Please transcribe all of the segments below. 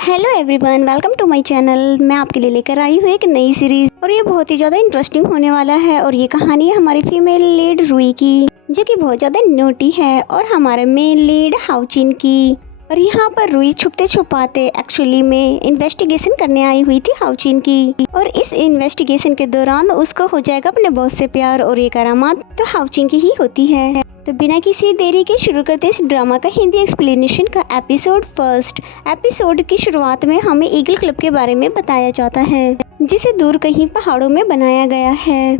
Hello everyone, welcome to my channel. मैं आपके लिए लेकर आई हूँ एक नई सीरीज और ये बहुत ही ज़्यादा इंटरेस्टिंग होने वाला है। और ये कहानी है हमारी फीमेल लीड रुई की, जो कि बहुत ज़्यादा नोटी है, और हमारे मेन लीड हाउचिन की। और यहाँ पर रुई छुपते छुपाते एक्चुअली में इन्वेस्टिगेशन करने आई हुई थी हाउचिन की। और इस इन्वेस्टिगेशन के दौरान उसको हो जाएगा अपने बॉस से प्यार, और ये करामात तो हाउचिन की ही होती है। तो बिना किसी देरी के शुरू करते इस ड्रामा का हिंदी एक्सप्लेनेशन का एपिसोड फर्स्ट। एपिसोड की शुरुआत में हमें ईगल क्लब के बारे में बताया जाता है, जिसे दूर कहीं पहाड़ों में बनाया गया है।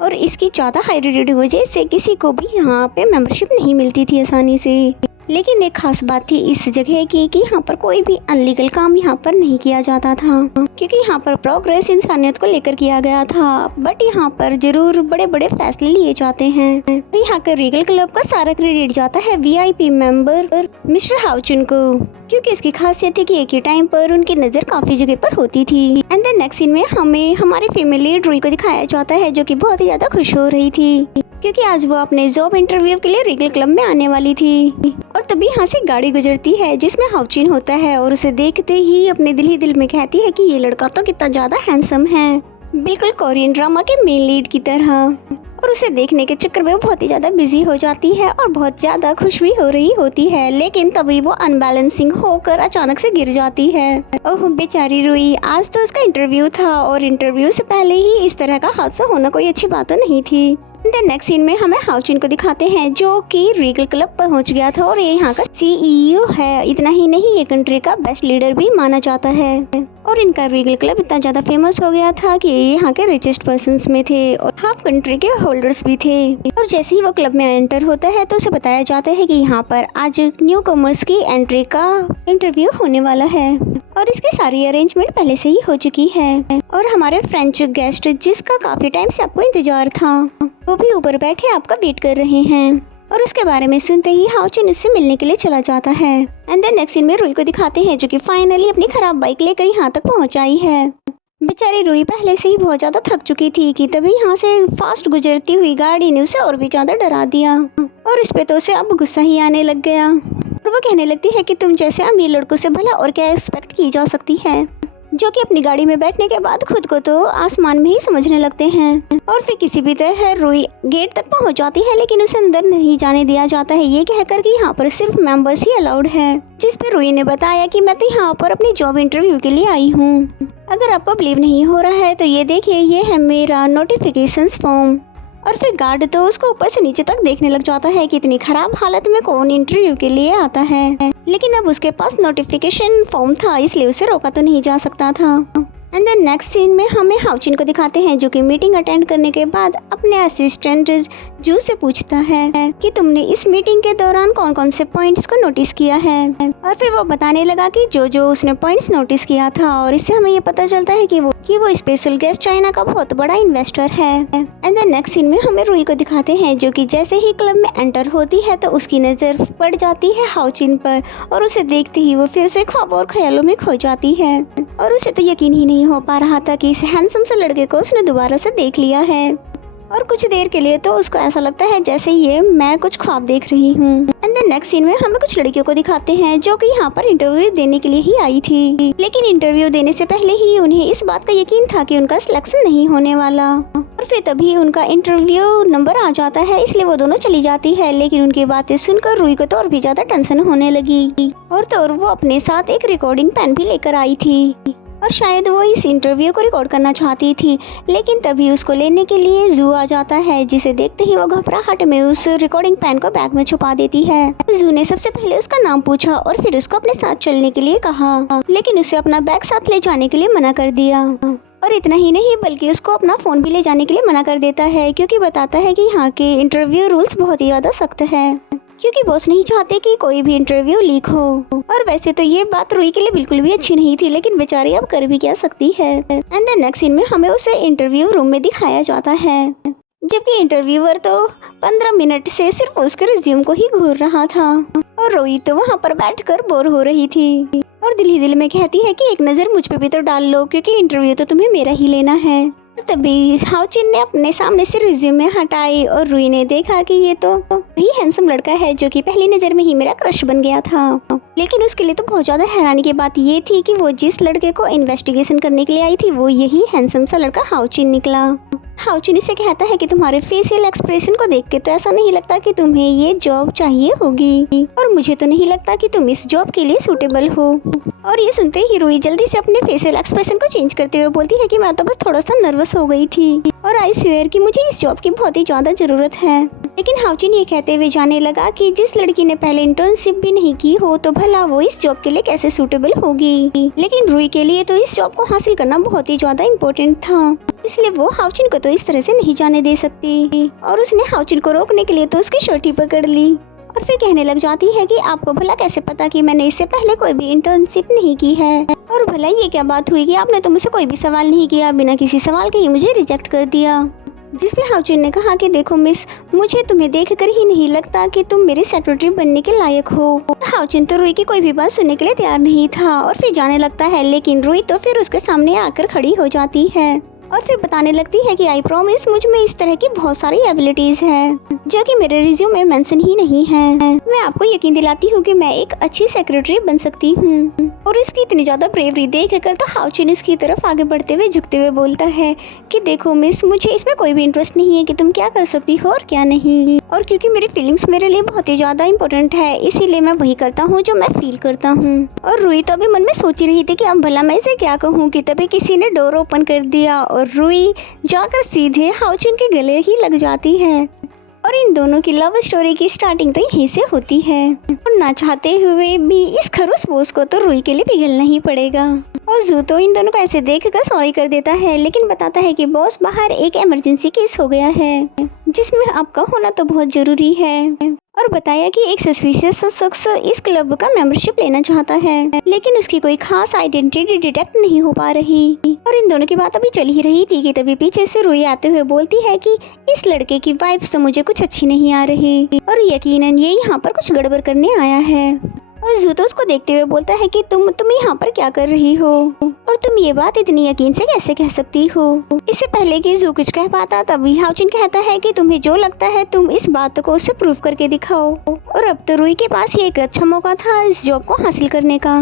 और इसकी ज़्यादा हाई रेटेड वजह से किसी को भी यहाँ पे मेंबरशिप नहीं मिलती थी आसानी से। लेकिन एक खास बात थी इस जगह की कि यहाँ पर कोई भी अनलीगल काम यहाँ पर नहीं किया जाता था, क्योंकि यहाँ पर प्रोग्रेस इंसानियत को लेकर किया गया था। बट यहाँ पर जरूर बड़े बड़े फैसले लिए जाते हैं। यहाँ का रीगल क्लब का सारा क्रेडिट जाता है वीआईपी मेंबर मिस्टर हाउचिन को, क्योंकि इसकी खासियत है कि एक ही टाइम पर उनकी नज़र काफी जगह पर होती थी। एंड देन नेक्स्ट सीन में हमें हमारी फीमेल लीड रुई को दिखाया जाता है, जो कि बहुत ही ज्यादा खुश हो रही थी, क्योंकि आज वो अपने जॉब इंटरव्यू के लिए रीगल क्लब में आने वाली थी। और तभी यहाँ से गाड़ी गुजरती है जिसमें हाउचिन होता है, और उसे देखते ही अपने दिल ही दिल में कहती है कि ये लड़का तो कितना ज्यादा हैंडसम है, बिल्कुल कोरियन ड्रामा के मेन लीड की तरह। और उसे देखने के चक्कर में वो बहुत ही ज्यादा बिजी हो जाती है और बहुत ज्यादा खुश भी हो रही होती है। लेकिन तभी वो अनबैलेंसिंग होकर अचानक से गिर जाती है। ओह बेचारी रुई, आज तो उसका इंटरव्यू था, और इंटरव्यू से पहले ही इस तरह का हादसा होना कोई अच्छी बात तो नहीं थी। नेक्स्ट सीन में हमें हाउचिन को दिखाते हैं, जो कि रीगल क्लब पहुंच गया था, और ये यहाँ का सीईओ है। इतना ही नहीं, ये कंट्री का बेस्ट लीडर भी माना जाता है। और इनका रीगल क्लब इतना ज्यादा फेमस हो गया था कि ये यहाँ के रिचेस्ट पर्सन्स में थे, और हाफ कंट्री के होल्डर्स भी थे। और जैसे ही वो क्लब में एंटर होता है तो उसे बताया जाता है कि यहाँ पर आज न्यू कमर्स की एंट्री का इंटरव्यू होने वाला है, और इसकी सारी अरेंजमेंट पहले से ही हो चुकी है। और हमारे फ्रेंच गेस्ट, जिसका काफी टाइम से आपको इंतजार था, वो भी ऊपर बैठे आपका वेट कर रहे हैं। और उसके बारे में सुनते ही हाउचिन उससे मिलने के लिए चला जाता है। एंड देन नेक्स्ट सीन में रुई को दिखाते हैं, जो कि फाइनली अपनी खराब बाइक लेकर यहाँ तक पहुँच आई है। बेचारी रुई पहले से ही बहुत ज्यादा थक चुकी थी कि तभी यहाँ से फास्ट गुजरती हुई गाड़ी ने उसे और भी ज्यादा डरा दिया, और इस पे तो उसे अब गुस्सा ही आने लग गया। और वो कहने लगती है कि तुम जैसे अमीर लड़कों से भला और क्या एक्सपेक्ट की जा सकती है, जो कि अपनी गाड़ी में बैठने के बाद खुद को तो आसमान में ही समझने लगते हैं। और फिर किसी भी तरह रुई गेट तक पहुंच जाती है, लेकिन उसे अंदर नहीं जाने दिया जाता है, ये कहकर कि यहाँ पर सिर्फ मेंबर्स ही अलाउड है। जिस पर रुई ने बताया कि मैं तो यहाँ पर अपनी जॉब इंटरव्यू के लिए आई हूँ। अगर आपको बिलीव नहीं हो रहा है तो ये देखिए, ये है मेरा नोटिफिकेशन फॉर्म। और फिर गार्ड तो उसको ऊपर से नीचे तक देखने लग जाता है कि इतनी खराब हालत में कौन इंटरव्यू के लिए आता है। लेकिन अब उसके पास नोटिफिकेशन फॉर्म था, इसलिए उसे रोका तो नहीं जा सकता था। एंड देन नेक्स्ट सीन में हमें हाउचिन को दिखाते हैं, जो कि मीटिंग अटेंड करने के बाद अपने असिस्टेंट जू से पूछता है कि तुमने इस मीटिंग के दौरान कौन कौन से पॉइंट्स को नोटिस किया है। और फिर वो बताने लगा कि जो जो उसने पॉइंट्स नोटिस किया था, और इससे हमें ये पता चलता है कि वो स्पेशल गेस्ट चाइना का बहुत बड़ा इन्वेस्टर है। एंड देन नेक्स्ट सीन में हमें रुई को दिखाते हैं, जो कि जैसे ही क्लब में एंटर होती है तो उसकी नज़र पड़ जाती है हाउचिन पर, और उसे देखते ही वो फिर से ख्वाब और ख्यालों में खो जाती है। और उसे तो यकीन ही नहीं हो पा रहा था कि इस हैंडसम से लड़के को उसने दोबारा से देख लिया है। और कुछ देर के लिए तो उसको ऐसा लगता है जैसे ये मैं कुछ ख्वाब देख रही हूँ। एंड देन नेक्स्ट सीन में हमें कुछ लड़कियों को दिखाते हैं, जो कि यहाँ पर इंटरव्यू देने के लिए ही आई थी। लेकिन इंटरव्यू देने से पहले ही उन्हें इस बात का यकीन था कि उनका सिलेक्शन नहीं होने वाला। और फिर तभी उनका इंटरव्यू नंबर आ जाता है, इसलिए वो दोनों चली जाती है। लेकिन उनकी बातें सुनकर रुई को तो और भी ज्यादा टेंशन होने लगी, और तो वो अपने साथ एक रिकॉर्डिंग पेन भी लेकर आई थी, और शायद वो इस इंटरव्यू को रिकॉर्ड करना चाहती थी। लेकिन तभी उसको लेने के लिए जू आ जाता है, जिसे देखते ही वो घबराहट में उस रिकॉर्डिंग पेन को बैग में छुपा देती है। जू ने सबसे पहले उसका नाम पूछा और फिर उसको अपने साथ चलने के लिए कहा, लेकिन उसे अपना बैग साथ ले जाने के लिए मना कर दिया। और इतना ही नहीं, बल्कि उसको अपना फ़ोन भी ले जाने के लिए मना कर देता है, क्योंकि बताता है कि यहाँ के इंटरव्यू रूल्स बहुत ही ज़्यादा सख्त है, क्योंकि बॉस नहीं चाहते कि कोई भी इंटरव्यू लीक हो। और वैसे तो ये बात रुई के लिए बिल्कुल भी अच्छी नहीं थी, लेकिन बेचारी अब कर भी क्या सकती है। एंड देन नेक्स्ट सीन में हमें उसे इंटरव्यू रूम में दिखाया जाता है, जबकि इंटरव्यूअर तो 15 मिनट से सिर्फ उसके रिज्यूम को ही घूर रहा था, और रुई तो वहाँ पर बैठकर बोर हो रही थी, और दिल ही दिल में कहती है कि एक नज़र मुझ पे भी तो डाल लो, क्योंकि इंटरव्यू तो तुम्हें मेरा ही लेना है। तभी हाउचिन ने अपने सामने से रिज्यूमे हटाई, और रुई ने देखा कि ये तो वही हैंडसम लड़का है जो कि पहली नज़र में ही मेरा क्रश बन गया था। लेकिन उसके लिए तो बहुत ज़्यादा हैरानी की बात ये थी कि वो जिस लड़के को इन्वेस्टिगेशन करने के लिए आई थी वो यही हैंडसम सा लड़का हाओचिन निकला। हाओचिन इसे कहता है कि तुम्हारे फेशियल एक्सप्रेशन को देख के तो ऐसा नहीं लगता कि तुम्हें ये जॉब चाहिए होगी, और मुझे तो नहीं लगता कि तुम इस जॉब के लिए सूटेबल हो। और ये सुनते ही रूई जल्दी से अपने फेशियल एक्सप्रेशन को चेंज करते हुए बोलती है कि मैं तो बस थोड़ा सा नर्वस हो गई थी और आई स्वेयर कि मुझे इस जॉब की बहुत ही ज़्यादा ज़रूरत है। लेकिन हाओचिन ये कहते हुए जाने लगा कि जिस लड़की ने पहले इंटर्नशिप भी नहीं की हो तो भला वो इस जॉब के लिए कैसे सूटेबल होगी। लेकिन रूई के लिए तो इस जॉब को हासिल करना बहुत ही ज़्यादा इम्पोर्टेंट था, इसलिए वो हाओचिन को तो इस तरह से नहीं जाने दे सकती। और उसने हाओचिन को रोकने के लिए तो उसकी शर्ट ही पकड़ ली और फिर कहने लग जाती है कि आपको भला कैसे पता कि मैंने इससे पहले कोई भी इंटर्नशिप नहीं की है, और भला ये क्या बात हुई कि आपने तो मुझसे कोई भी सवाल नहीं किया, बिना किसी सवाल के ही मुझे रिजेक्ट कर दिया। जिस पे हाओचिन ने कहा कि देखो मिस, मुझे तुम्हें देखकर ही नहीं लगता कि तुम मेरी सेक्रेटरी बनने के लायक हो। हाओचिन तो रूई की कोई भी बात सुनने के लिए तैयार नहीं था और फिर जाने लगता है, लेकिन रूई तो फिर उसके सामने आकर खड़ी हो जाती है और फिर बताने लगती है कि आई प्रॉमिस मुझ में इस तरह की बहुत सारी एबिलिटीज हैं जो कि मेरे रिज्यूम में मेंशन ही नहीं है। मैं आपको यकीन दिलाती हूँ कि मैं एक अच्छी सेक्रेटरी बन सकती हूँ। और इसकी इतनी ज्यादा ब्रेवरी देखकर तो हाओचिन इसकी तरफ आगे बढ़ते हुए झुकते हुए बोलता है कि देखो मिस, मुझे इसमें कोई भी इंटरेस्ट नहीं है कि तुम क्या कर सकती हो और क्या नहीं, और क्योंकि मेरी फीलिंग्स मेरे लिए बहुत ही ज्यादा इम्पोर्टेंट है इसीलिए मैं वही करता हूँ जो मैं फील करता हूँ। और रूई तो अभी मन में सोच ही रही थी कि अब भला मैं इसे क्या कहूँ कि तभी किसी ने डोर ओपन कर दिया और रूई जाकर सीधे हाओचिन के गले ही लग जाती है। और इन दोनों की लव स्टोरी की स्टार्टिंग तो यहीं से होती है और ना चाहते हुए भी इस खरूस बोस को तो रूई के लिए पिघलना ही पड़ेगा। और जू तो इन दोनों को ऐसे देखकर सॉरी कर देता है, लेकिन बताता है कि बॉस बाहर एक इमरजेंसी केस हो गया है जिसमें आपका होना तो बहुत जरूरी है, और बताया कि एक सस्पिशियस शख्स इस क्लब का मेंबरशिप लेना चाहता है लेकिन उसकी कोई खास आइडेंटिटी डिटेक्ट नहीं हो पा रही। और इन दोनों की बात अभी चल ही रही थी कि तभी पीछे से रूई आते हुए बोलती है कि इस लड़के की वाइफ तो मुझे कुछ अच्छी नहीं आ रही और यकीनन ये यहाँ पर कुछ गड़बड़ करने आया है। और जू तो उसको देखते हुए बोलता है कि तुम यहाँ पर क्या कर रही हो और तुम ये बात इतनी यकीन से कैसे कह सकती हो। इससे पहले कि जू कुछ कह पाता तभी हाओचिन कहता है कि तुम्हें जो लगता है तुम इस बात को उससे प्रूव करके दिखाओ। और अब तो रूई के पास ये एक अच्छा मौका था इस जॉब को हासिल करने का।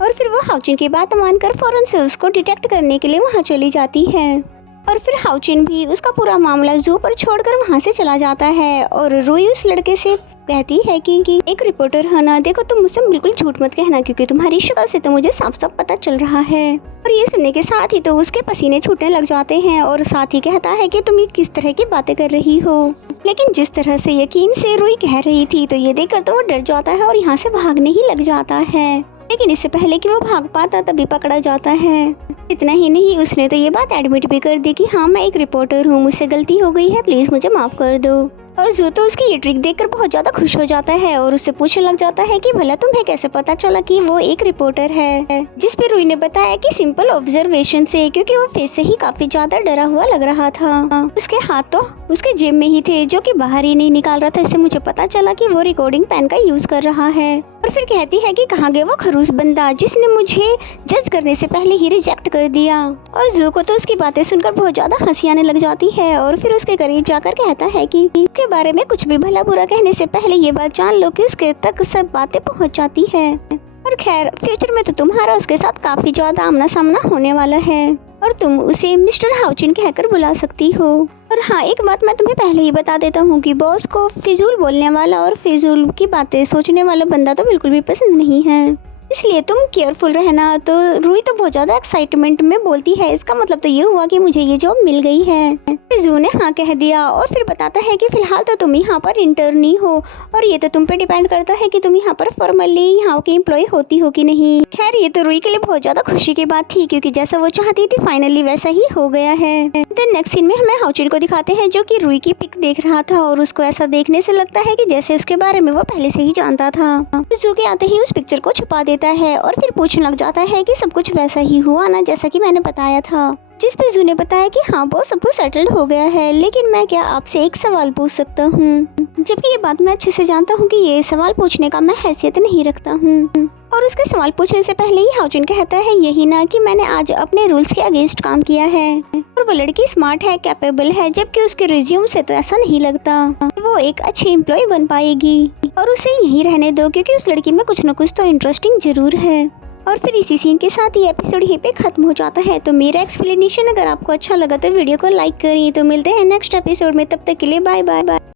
और फिर वो हाओचिन की बात मानकर फौरन से उसको डिटेक्ट करने के लिए वहाँ चली जाती है। और फिर हाओचिन भी उसका पूरा मामला जू पर छोड़कर वहाँ से चला जाता है और रूई उस लड़के से कहती है कि एक रिपोर्टर है ना, देखो तुम मुझसे बिल्कुल झूठ मत कहना क्योंकि तुम्हारी शक्ल से तो मुझे साफ साफ पता चल रहा है। और ये सुनने के साथ ही तो उसके पसीने छूटने लग जाते हैं और साथ ही कहता है कि तुम ये किस तरह की बातें कर रही हो। लेकिन जिस तरह से यकीन से रूई कह रही थी तो ये देखकर तो वो डर जाता है और यहाँ से भागने ही लग जाता है, लेकिन इससे पहले कि वो भाग पाता तभी पकड़ा जाता है। इतना ही नहीं, उसने तो ये बात एडमिट भी कर दी कि हाँ मैं एक रिपोर्टर हूँ, मुझसे गलती हो गई है, प्लीज मुझे माफ कर दो। और जू तो उसकी ये ट्रिक देखकर बहुत ज्यादा खुश हो जाता है और उससे पूछने लग जाता है कि भला तुम्हें कैसे पता चला कि वो एक रिपोर्टर है। जिस पे रूई ने बताया कि सिंपल ऑब्जर्वेशन से, क्योंकि वो फेस से ही काफी ज्यादा डरा हुआ लग रहा था। उसके हाथ तो उसके जेब में ही थे जो कि बाहर ही नहीं निकाल रहा था, इससे मुझे पता चला कि वो रिकॉर्डिंग पेन का यूज कर रहा है। और फिर कहती है कि कहाँ गया वो खरूस बंदा जिसने मुझे जज करने से पहले ही रिजेक्ट कर दिया। और जू को तो उसकी बातें सुनकर बहुत ज्यादा हंसी आने लग जाती है और फिर उसके करीब जाकर कहता है कि उसके बारे में कुछ भी भला बुरा कहने से पहले ये बात जान लो कि उसके तक सब बातें पहुंच जाती है। और खैर फ्यूचर में तो तुम्हारा उसके साथ काफी ज्यादा आमना सामना होने वाला है और तुम उसे मिस्टर हाओचिन कहकर बुला सकती हो। और हाँ, एक बात मैं तुम्हें पहले ही बता देता हूँ कि बॉस को फिजूल बोलने वाला और फिजूल की बातें सोचने वाला बंदा तो बिल्कुल भी पसंद नहीं है, इसलिए तुम केयरफुल रहना। तो रूई तो बहुत ज्यादा एक्साइटमेंट में बोलती है, इसका मतलब तो ये हुआ कि मुझे ये जॉब मिल गई है। फिर जू ने हाँ कह दिया और फिर बताता है कि फिलहाल तो तुम यहाँ पर इंटर्नी हो और ये तो तुम पे डिपेंड करता है कि तुम यहाँ पर फॉर्मली यहाँ की एम्प्लॉय होती हो कि नहीं। खैर ये तो रूई के लिए बहुत ज्यादा खुशी की बात थी क्योंकि जैसा वो चाहती थी फाइनली वैसा ही हो गया है। देन नेक्स्ट सीन में हमें हाओचिन को दिखाते हैं जो कि रूई की पिक देख रहा था और उसको ऐसा देखने से लगता है कि जैसे उसके बारे में वो पहले से ही जानता था। जू के आते ही उस पिक्चर को छुपा देता है और फिर पूछने लग जाता है कि सब कुछ वैसा ही हुआ ना जैसा कि मैंने बताया था। जिस पे जू ने बताया कि हाँ वो सब कुछ सेटल्ड हो गया है, लेकिन मैं क्या आपसे एक सवाल पूछ सकता हूँ? जबकि ये बात मैं अच्छे से जानता हूँ कि ये सवाल पूछने का मैं हैसियत नहीं रखता हूँ। और उसके सवाल पूछने से पहले ही हाउचुन कहता है यही ना कि मैंने आज अपने रूल्स के अगेंस्ट काम किया है और वो लड़की स्मार्ट है, कैपेबल है, जबकि उसके रिज्यूम से तो ऐसा नहीं लगता वो एक अच्छी एम्प्लॉय बन पाएगी। और उसे यहीं रहने दो क्योंकि उस लड़की में कुछ न कुछ तो इंटरेस्टिंग जरूर है। और फिर इसी सीन के साथ ये एपिसोड यहीं पे खत्म हो जाता है। तो मेरा एक्सप्लेनेशन अगर आपको अच्छा लगा तो वीडियो को लाइक करिए। तो मिलते हैं नेक्स्ट एपिसोड में, तब तक के लिए बाय बाय बाय।